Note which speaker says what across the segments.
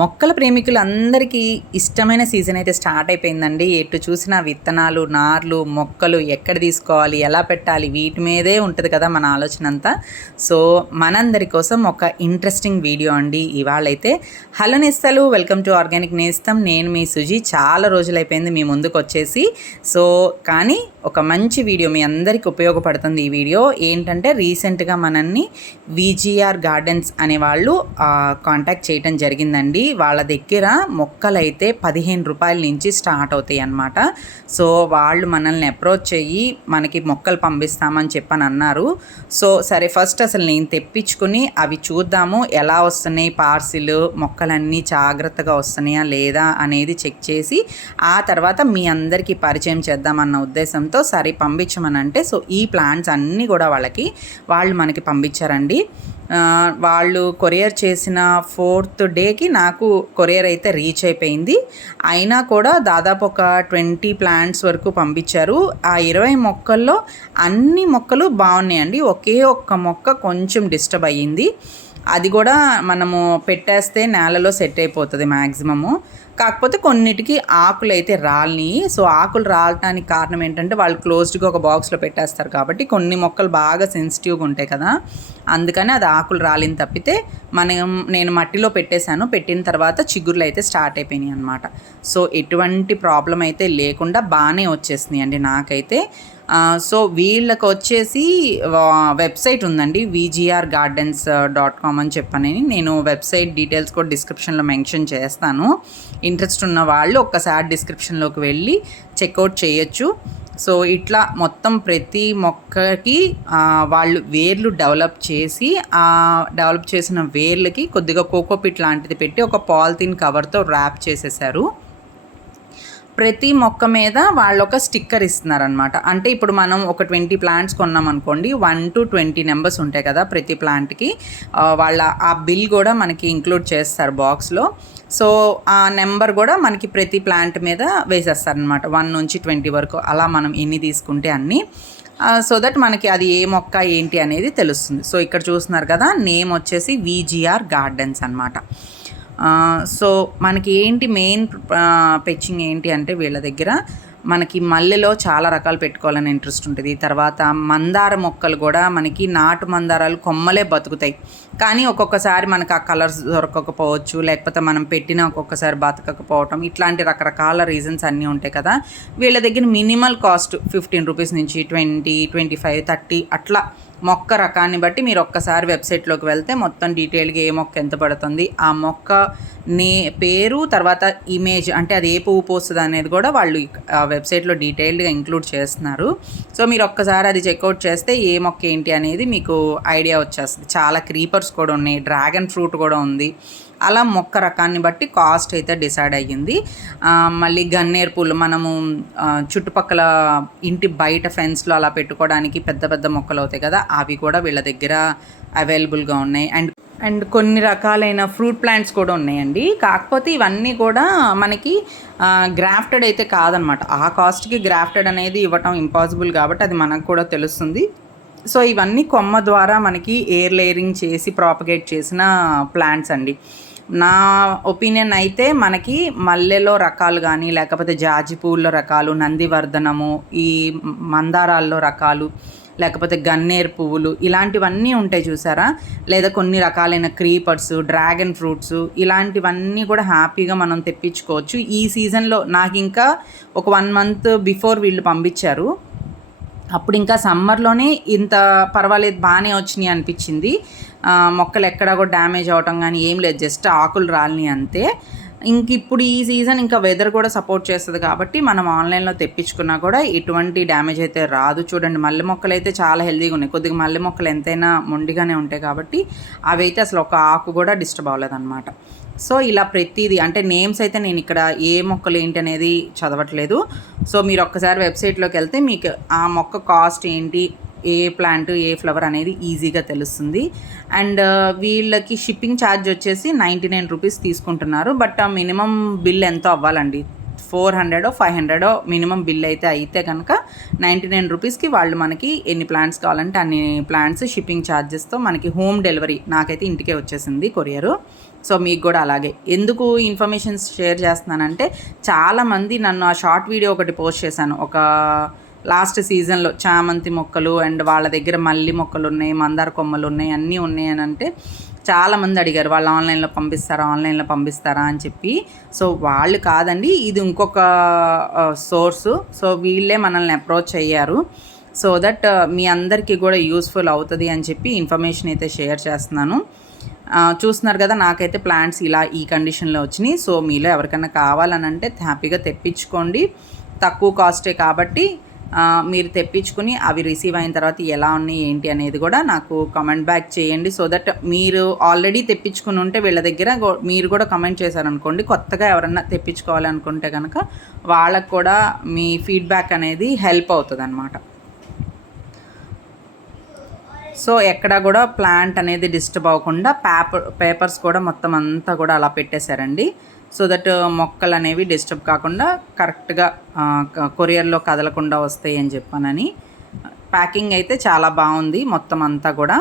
Speaker 1: మొక్కల ప్రేమికులందరికీ ఇష్టమైన సీజన్ అయితే స్టార్ట్ అయిపోయిందండి. ఎటు చూసిన విత్తనాలు నార్లు మొక్కలు ఎక్కడ తీసుకోవాలి ఎలా పెట్టాలి వీటి మీదే ఉంటుంది కదా మన ఆలోచన అంతా సో మనందరి కోసం ఒక ఇంట్రెస్టింగ్ వీడియో అండి. ఇవాళైతే హలో నేస్తాలు వెల్కమ్ టు ఆర్గానిక్ నేస్తం నేను మీ సుజీ. చాలా రోజులు అయిపోయింది మీ ముందుకు వచ్చేసి సో కానీ ఒక మంచి వీడియో మీ అందరికీ ఉపయోగపడుతుంది ఈ వీడియో. ఏంటంటే రీసెంట్గా మనల్ని విజిఆర్ గార్డెన్స్ అనే వాళ్ళు కాంటాక్ట్ చేయటం జరిగిందండి. వాళ్ళ దగ్గర మొక్కలైతే పదిహేను రూపాయల నుంచి స్టార్ట్ అవుతాయి అన్నమాట. సో వాళ్ళు మనల్ని అప్రోచ్ చెయ్యి మనకి మొక్కలు పంపిస్తామని చెప్పని అన్నారు. సో సరే ఫస్ట్ అసలు నేను తెప్పించుకుని అవి చూద్దాము ఎలా వస్తున్నాయి పార్సిల్ మొక్కలన్నీ జాగ్రత్తగా వస్తున్నాయా లేదా అనేది చెక్ చేసి ఆ తర్వాత మీ అందరికీ పరిచయం చేద్దామన్న ఉద్దేశంతో సరే పంపించమని అంటే సో ఈ ప్లాంట్స్ అన్నీ కూడా వాళ్ళకి వాళ్ళు మనకి పంపించారండి. వాళ్ళు కొరియర్ చేసిన ఫోర్త్ డేకి నాకు కొరియర్ అయితే రీచ్ అయిపోయింది. అయినా కూడా దాదాపు ఒక ట్వంటీ ప్లాంట్స్ వరకు పంపించారు. ఆ ఇరవై మొక్కల్లో అన్ని మొక్కలు బాగున్నాయండి. ఒకే ఒక్క మొక్క కొంచెం డిస్టర్బ్ అయ్యింది. అది కూడా మనము పెట్టేస్తే నేలలో సెట్ అయిపోతుంది మ్యాక్సిమము కాకపోతే కొన్నిటికి ఆకులు అయితే రాలిని. సో ఆకులు రాలటానికి కారణం ఏంటంటే వాళ్ళు క్లోజ్డ్గా ఒక బాక్స్లో పెట్టేస్తారు కాబట్టి కొన్ని మొక్కలు బాగా సెన్సిటివ్గా ఉంటాయి కదా. అందుకని అది ఆకులు రాలిని తప్పితే మనం నేను మట్టిలో పెట్టేశాను పెట్టిన తర్వాత చిగుర్లు అయితే స్టార్ట్ అయిపోయినాయి అనమాట సో ఎటువంటి ప్రాబ్లం అయితే లేకుండా బాగానే వచ్చేసినాయి అండి నాకైతే. సో వీళ్ళకి వచ్చేసి వా- వెబ్సైట్ ఉందండి విజిఆర్ గార్డెన్స్ డాట్ కామ్ అని చెప్పని నేను వెబ్సైట్ డీటెయిల్స్ కూడా డిస్క్రిప్షన్లో మెన్షన్ చేస్తాను. ఇంట్రెస్ట్ ఉన్న వాళ్ళు ఒక్కసారి డిస్క్రిప్షన్లోకి వెళ్ళి చెక్అవుట్ చేయొచ్చు. సో ఇట్లా మొత్తం ప్రతి మొక్కకి వాళ్ళు వేర్లు డెవలప్ చేసి ఆ డెవలప్ చేసిన వేర్లకి కొద్దిగా కోకోపిట్ లాంటిది పెట్టి ఒక పాలిథిన్ కవర్తో ర్యాప్ చేసేసారు. ప్రతి మొక్క మీద వాళ్ళు ఒక స్టిక్కర్ ఇస్తున్నారనమాట అంటే ఇప్పుడు మనం ఒక ట్వంటీ ప్లాంట్స్ కొన్నాం అనుకోండి వన్ టు ట్వంటీ నెంబర్స్ ఉంటాయి కదా ప్రతి ప్లాంట్కి. వాళ్ళ ఆ బిల్ కూడా మనకి ఇంక్లూడ్ చేస్తారు బాక్స్లో. సో ఆ నెంబర్ కూడా మనకి ప్రతి ప్లాంట్ మీద వేసేస్తారనమాట వన్ నుంచి ట్వంటీ వరకు అలా మనం ఎన్ని తీసుకుంటే అన్నీ. సో దట్ మనకి అది ఏ మొక్క ఏంటి అనేది తెలుస్తుంది. సో ఇక్కడ చూస్తున్నారు కదా నేమ్ వచ్చేసి విజిఆర్ గార్డెన్స్ అనమాట సో మనకి ఏంటి మెయిన్ పెచ్చింగ్ ఏంటి అంటే వీళ్ళ దగ్గర మనకి మల్లెలో చాలా రకాలు పెట్టుకోవాలని ఇంట్రెస్ట్ ఉంటుంది. తర్వాత మందార మొక్కలు కూడా మనకి నాటు మందారాలు కొమ్మలే బతుకుతాయి. కానీ ఒక్కొక్కసారి మనకు ఆ కలర్స్ దొరకకపోవచ్చు లేకపోతే మనం పెట్టిన ఒక్కొక్కసారి బతకకపోవటం ఇట్లాంటి రకరకాల రీజన్స్ అన్నీ ఉంటాయి కదా. వీళ్ళ దగ్గర మినిమల్ కాస్ట్ ఫిఫ్టీన్ రూపీస్ నుంచి ట్వంటీ ట్వంటీ ఫైవ్ థర్టీ అట్లా మొక్క రకాన్ని బట్టి మీరు ఒక్కసారి వెబ్సైట్లోకి వెళ్తే మొత్తం డీటెయిల్గా ఏ మొక్క ఎంత పడుతుంది ఆ మొక్క నే పేరు తర్వాత ఇమేజ్ అంటే అది ఏ పువ్వు పోస్తుంది అనేది కూడా వాళ్ళు ఆ వెబ్సైట్లో డీటెయిల్డ్గా ఇంక్లూడ్ చేస్తున్నారు. సో మీరు ఒక్కసారి అది చెక్అవుట్ చేస్తే ఏ మొక్క ఏంటి అనేది మీకు ఐడియా వచ్చేస్తుంది. చాలా క్రీపర్స్ కూడా ఉన్నాయి డ్రాగన్ ఫ్రూట్ కూడా ఉంది. అలా మొక్క రకాన్ని బట్టి కాస్ట్ అయితే డిసైడ్ అయ్యింది. మళ్ళీ గన్నేరు పూలు మనము చుట్టుపక్కల ఇంటి బయట ఫెన్స్లో అలా పెట్టుకోవడానికి పెద్ద పెద్ద మొక్కలు అవుతాయి కదా అవి కూడా వీళ్ళ దగ్గర అవైలబుల్గా ఉన్నాయి. అండ్ అండ్ కొన్ని రకాలైన ఫ్రూట్ ప్లాంట్స్ కూడా ఉన్నాయండి. కాకపోతే ఇవన్నీ కూడా మనకి గ్రాఫ్టెడ్ అయితే కాదనమాట. ఆ కాస్ట్కి గ్రాఫ్టెడ్ అనేది ఇవ్వటం ఇంపాసిబుల్ కాబట్టి అది మనకు కూడా తెలుస్తుంది. సో ఇవన్నీ కొమ్మ ద్వారా మనకి ఎయిర్ లేయరింగ్ చేసి ప్రాపగేట్ చేసిన ప్లాంట్స్ అండి. నా ఒపీనియన్ అయితే మనకి మల్లెలో రకాలు కానీ లేకపోతే జాజి పువ్వుల్లో రకాలు నందివర్ధనము ఈ మందారాల్లో రకాలు లేకపోతే గన్నేరు పువ్వులు ఇలాంటివన్నీ ఉంటాయి చూసారా? లేదా కొన్ని రకాలైన క్రీపర్స్ డ్రాగన్ ఫ్రూట్స్ ఇలాంటివన్నీ కూడా హ్యాపీగా మనం తెప్పించుకోవచ్చు. ఈ సీజన్లో నాకు ఇంకా ఒక వన్ మంత్ బిఫోర్ వీళ్ళు పంపించారు. అప్పుడు ఇంకా సమ్మర్లోనే ఇంత పర్వాలేదు బాగానే వచ్చినాయి అనిపించింది. మొక్కలు ఎక్కడా కూడా డ్యామేజ్ అవటం కానీ ఏం లేదు జస్ట్ ఆకులు రాలినాయి అంతే. ఇంక ఇప్పుడు ఈ సీజన్ ఇంకా వెదర్ కూడా సపోర్ట్ చేస్తుంది కాబట్టి మనం ఆన్లైన్లో తెప్పించుకున్నా కూడా ఎటువంటి డ్యామేజ్ అయితే రాదు. చూడండి మల్లె మొక్కలు అయితే చాలా హెల్దీగా ఉన్నాయి. కొద్దిగా మల్లె మొక్కలు ఎంతైనా మొండిగానే ఉంటాయి కాబట్టి అవి అయితే అసలు ఒక ఆకు కూడా డిస్టర్బ్ అవ్వలేదన్నమాట. సో ఇలా ప్రతిదీ అంటే నేమ్స్ అయితే నేను ఇక్కడ ఏ మొక్కలు ఏంటి అనేది చదవట్లేదు. సో మీరు ఒక్కసారి వెబ్సైట్లోకి వెళ్తే మీకు ఆ మొక్క కాస్ట్ ఏంటి ఏ ప్లాంట్ ఏ ఫ్లవర్ అనేది ఈజీగా తెలుస్తుంది. అండ్ వీళ్ళకి షిప్పింగ్ ఛార్జ్ వచ్చేసి నైంటీ నైన్ రూపీస్ తీసుకుంటున్నారు. బట్ ఆ మినిమం బిల్ ఎంతో అవ్వాలండి? ఫోర్ హండ్రెడో ఫైవ్ హండ్రెడో మినిమం బిల్ అయితే అయితే కనుక నైంటీ నైన్ రూపీస్కి వాళ్ళు మనకి ఎన్ని ప్లాంట్స్ కావాలంటే అన్ని ప్లాంట్స్ షిప్పింగ్ ఛార్జెస్తో మనకి హోమ్ డెలివరీ నాకైతే ఇంటికే వచ్చేసింది కొరియరు. సో మీకు కూడా అలాగే. ఎందుకు ఇన్ఫర్మేషన్స్ షేర్ చేస్తున్నానంటే చాలామంది నన్ను ఆ షార్ట్ వీడియో ఒకటి పోస్ట్ చేశాను. ఒక లాస్ట్ సీజన్లో చామంతి మొక్కలు అండ్ వాళ్ళ దగ్గర మల్లి మొక్కలు ఉన్నాయి మందార కొమ్మలు ఉన్నాయి అన్నీ ఉన్నాయి అని అంటే చాలామంది అడిగారు. వాళ్ళు ఆన్లైన్లో పంపిస్తారా ఆన్లైన్లో పంపిస్తారా అని చెప్పి. సో వాళ్ళు కాదండి ఇది ఇంకొక సోర్సు. సో వీళ్ళే మనల్ని అప్రోచ్ అయ్యారు. సో దట్ మీ అందరికీ కూడా యూస్ఫుల్ అవుతుంది అని చెప్పి ఇన్ఫర్మేషన్ అయితే షేర్ చేస్తున్నాను. చూస్తున్నారు కదా నాకైతే ప్లాంట్స్ ఇలా ఈ కండిషన్లో వచ్చినాయి. సో మీలో ఎవరికైనా కావాలనంటే హ్యాపీగా తెప్పించుకోండి. తక్కువ కాస్టే కాబట్టి మీరు తెప్పించుకుని అవి రిసీవ్ అయిన తర్వాత ఎలా ఉన్నాయి ఏంటి అనేది కూడా నాకు కమెంట్ బ్యాక్ చేయండి. సో దట్ మీరు ఆల్రెడీ తెప్పించుకుని ఉంటే వీళ్ళ దగ్గర మీరు కూడా కమెంట్ చేశారనుకోండి. కొత్తగా ఎవరన్నా తెప్పించుకోవాలనుకుంటే కనుక వాళ్ళకు కూడా మీ ఫీడ్బ్యాక్ అనేది హెల్ప్ అవుతుంది అనమాట సో ఎక్కడ కూడా ప్లాంట్ అనేది డిస్టర్బ్ అవ్వకుండా పేపర్ పేపర్స్ కూడా మొత్తం అంతా కూడా అలా పెట్టేశారండి. సో దట్ మొక్కలు అనేవి డిస్టర్బ్ కాకుండా కరెక్ట్గా కొరియర్లో కదలకుండా వస్తాయి అని చెప్పానని. ప్యాకింగ్ అయితే చాలా బాగుంది మొత్తం అంతా కూడా.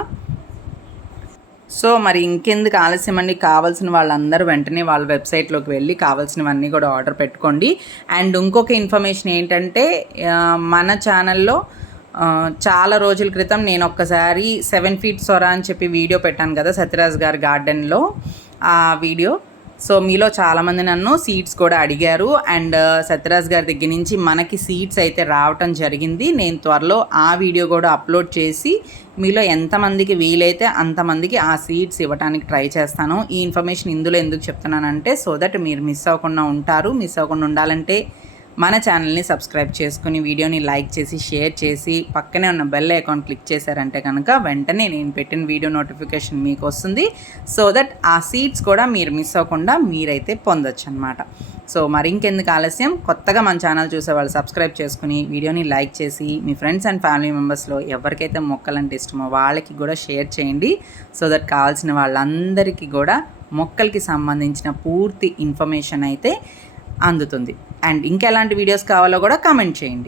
Speaker 1: సో మరి ఇంకెందుకు ఆలస్యం అండి? కావాల్సిన వాళ్ళందరూ వెంటనే వాళ్ళ వెబ్సైట్లోకి వెళ్ళి కావాల్సినవన్నీ కూడా ఆర్డర్ పెట్టుకోండి. అండ్ ఇంకొక ఇన్ఫర్మేషన్ ఏంటంటే మన ఛానల్లో చాలా రోజుల క్రితం నేను ఒక్కసారి సెవెన్ ఫీట్ సొర అని చెప్పి వీడియో పెట్టాను కదా సత్యరాజ్ గారి గార్డెన్లో. ఆ వీడియో సో మీలో చాలామంది నన్ను సీట్స్ కూడా అడిగారు. అండ్ uh, సత్యరాజ్ గారి దగ్గర నుంచి మనకి సీట్స్ అయితే రావటం జరిగింది. నేను త్వరలో ఆ వీడియో కూడా అప్లోడ్ చేసి మీలో ఎంతమందికి వీలైతే అంతమందికి ఆ సీట్స్ ఇవ్వడానికి ట్రై చేస్తాను. ఈ ఇన్ఫర్మేషన్ ఇందులో ఎందుకు చెప్తున్నానంటే సో దట్ మీరు మిస్ అవ్వకుండా ఉంటారు. మిస్ అవ్వకుండా ఉండాలంటే మన ఛానల్ని సబ్స్క్రైబ్ చేసుకుని వీడియోని లైక్ చేసి షేర్ చేసి పక్కనే ఉన్న బెల్ ఐకాన్ క్లిక్ చేశారంటే కనుక వెంటనే నేను పెట్టిన వీడియో నోటిఫికేషన్ మీకు వస్తుంది. సో దట్ ఆ సీట్స్ కూడా మీరు మిస్ అవ్వకుండా మీరైతే పొందొచ్చు అనమాట సో మరి ఇంకెందుకు ఆలస్యం? కొత్తగా మన ఛానల్ చూసే వాళ్ళు సబ్స్క్రైబ్ చేసుకుని వీడియోని లైక్ చేసి మీ ఫ్రెండ్స్ అండ్ ఫ్యామిలీ మెంబర్స్లో ఎవరికైతే మొక్కలంటే ఇష్టమో వాళ్ళకి కూడా షేర్ చేయండి. సో దట్ కావాల్సిన వాళ్ళందరికీ కూడా మొక్కలకి సంబంధించిన పూర్తి ఇన్ఫర్మేషన్ అయితే అందుతుంది. అండ్ ఇంకెలాంటి వీడియోస్ కావాలో కూడా కామెంట్ చేయండి.